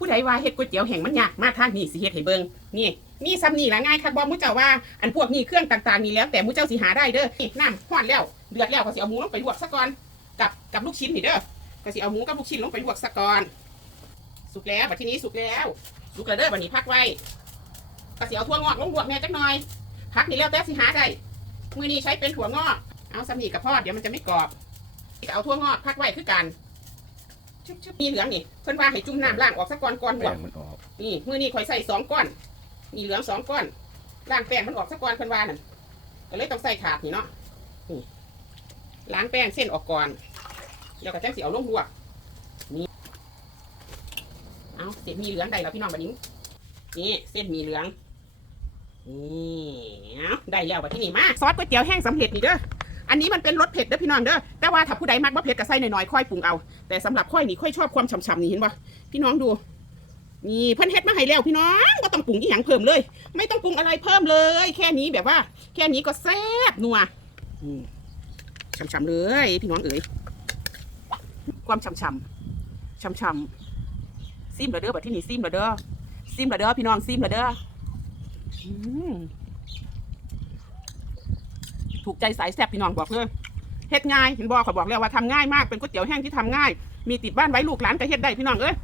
ผู้ใดว่าเฮ็ดก๋วยเตี๋ยวแห้งมันยากมาทางนี้สิเฮ็ดให้เบิ่งนี่มีซ้ำนี่ละง่ายคักบ่มูเจ้าว่าอันพวกนี้เครื่องต่างๆนี่แล้วแต่มูเจ้าสิหาได้เด้อนี่น้ำร้อนแล้วเดือดแล้วก็สิเอาหมูลงไปลวกซะก่อนกับกับลูกชิ้นนี่เด้อก็สิเอาหมูกับลูกชิ้นลงไปลวกซะก่อนสุกแล้วบัดทีนี้สุกแล้วสุกแล้วเด้อบัดนี้พักไว้ก็สิเอาถั่วงอกลงลวกแม่จักหน่อยพักนี่แล้วแต่สิหาได้มื้อนี้ใช้เป็นถั่วงอกเอาซ้ำนี่กับพอดเดี๋ยวมันจะไม่กรอบก็เอาถั่วงอกพักไว้คือกัน ชึบๆมีเหลืองนี่เพิ่นว่าให้จุ่มน้ำล้างออกซะก่อนก่อนลวแป้กงมันออกนี่มือนี่ข่อยใส่สองก้อน นี่เหลืองสองก้อนล้างแป้งมันออกสักก้อนเพิ่นว่านั่นก็เลยต้องใส่ถาดนี่เนาะนี่ล้างแป้งเส้นออกก่อนแล้วก็จังสิเอาลงลวกนี่เอาเสร็จมีเหลืองได้แล้วพี่น้องบัดนี้นี่เส้นมีเหลืองนี่เอาได้แล้วบัดที่นี่มาซอสก๋วยเตี๋ยวแห้งสำเร็จนี่เด้อ อันนี้มันเป็นรสเผ็ดเด้อพี่น้องเด้อแต่ว่าถ้าผู้ใดมักว่าเผ็ดก็ใส่หน่อยๆค่อยปรุงเอา แต่สำหรับค่อยนี่ค่อยชอบความฉ่ำๆนี่เห็นปะพี่น้องดูนี่เพิ่นเฮ็ดมาให้แล้วพี่น้องก็ต้องปรุงอีหยังเพิ่มเลย ไม่ต้องปรุงอะไรเพิ่มเลย แค่นี้แบบว่า แค่นี้ก็แซ่บนัวฉ่ำๆเลย พี่น้องเอ๋ยความฉ่ำๆฉ่ำๆซิมละเด้อบัดที่นี่ซิมละเด้อซิมละเด้อพี่น้องซิมละเด้ออืม ถูกใจสายแซ่บพี่น้องบอกเลยเฮ็ดง่ายเห็นบอกเขาบอกแล้วว่าทำง่ายมากเป็นก๋วยเตี๋ยวแห้งที่ทำง่าย มีติดบ้านไว้ลูกหลานก็เฮ็ดได้พี่น้องเอ้ย